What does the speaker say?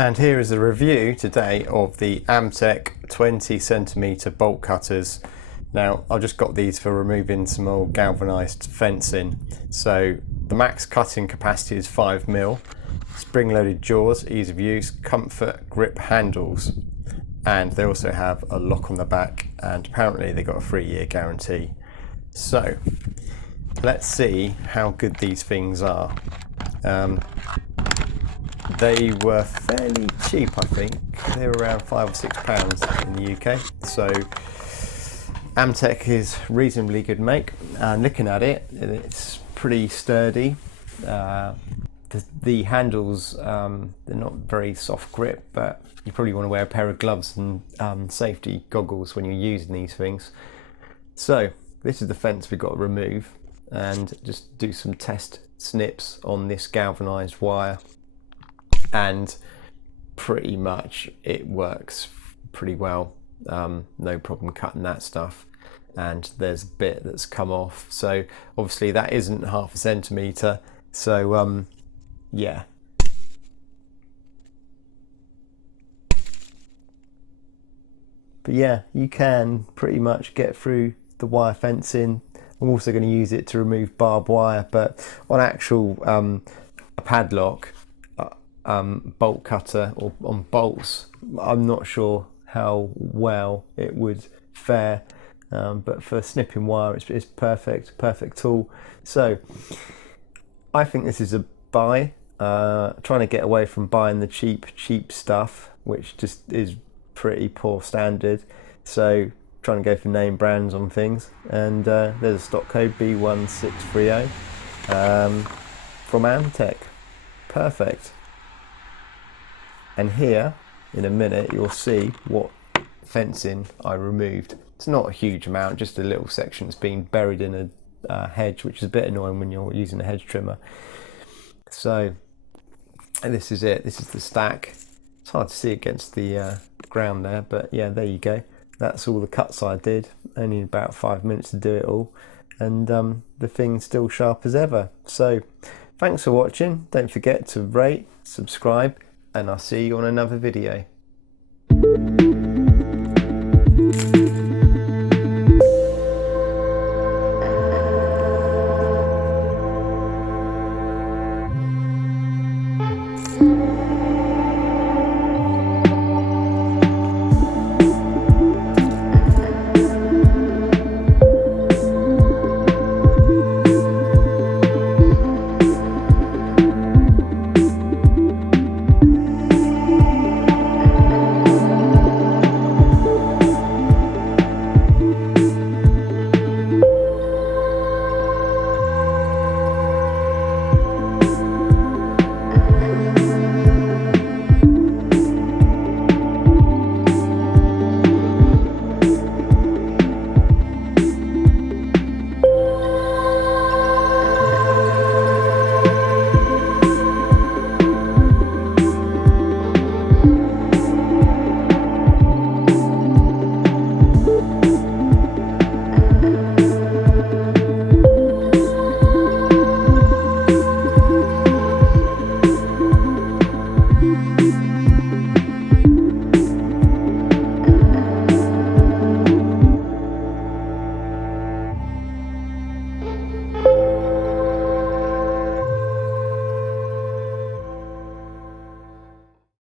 And here is a review today of the Amtech 20cm bolt cutters. Now, I've just got these for removing some old galvanised fencing. So the max cutting capacity is 5mm, spring-loaded jaws, ease of use, comfort, grip handles, and they also have a lock on the back, and apparently they got a 3-year guarantee. So let's see how good these things are. They were fairly cheap, I think. They were around £5 or £6 in the UK. So Amtech is reasonably good make, and looking at it, it's pretty sturdy. The handles, they're not very soft grip, but you probably want to wear a pair of gloves and safety goggles when you're using these things. So this is the fence we've got to remove, and just do some test snips on this galvanised wire, and pretty much it works pretty well. No problem cutting that stuff. And there's a bit that's come off, so obviously that isn't half a centimetre, so yeah. But yeah, you can pretty much get through the wire fencing. I'm also going to use it to remove barbed wire, but on actual a padlock, bolt cutter, or on bolts, I'm not sure how well it would fare, but for snipping wire it's perfect tool. So I think this is a buy. Trying to get away from buying the cheap stuff, which just is pretty poor standard, so trying to go for name brands on things. And there's a stock code B1630 from Amtech. Perfect. And here in a minute you'll see what fencing I removed. It's not a huge amount, just a little section that's been buried in a hedge, which is a bit annoying when you're using a hedge trimmer. So this is it. This is the stack. It's hard to see against the ground there, but yeah, there you go. That's all the cuts I did. Only about 5 minutes to do it all, and the thing's still sharp as ever. So thanks for watching. Don't forget to rate, subscribe, and I'll see you on another video.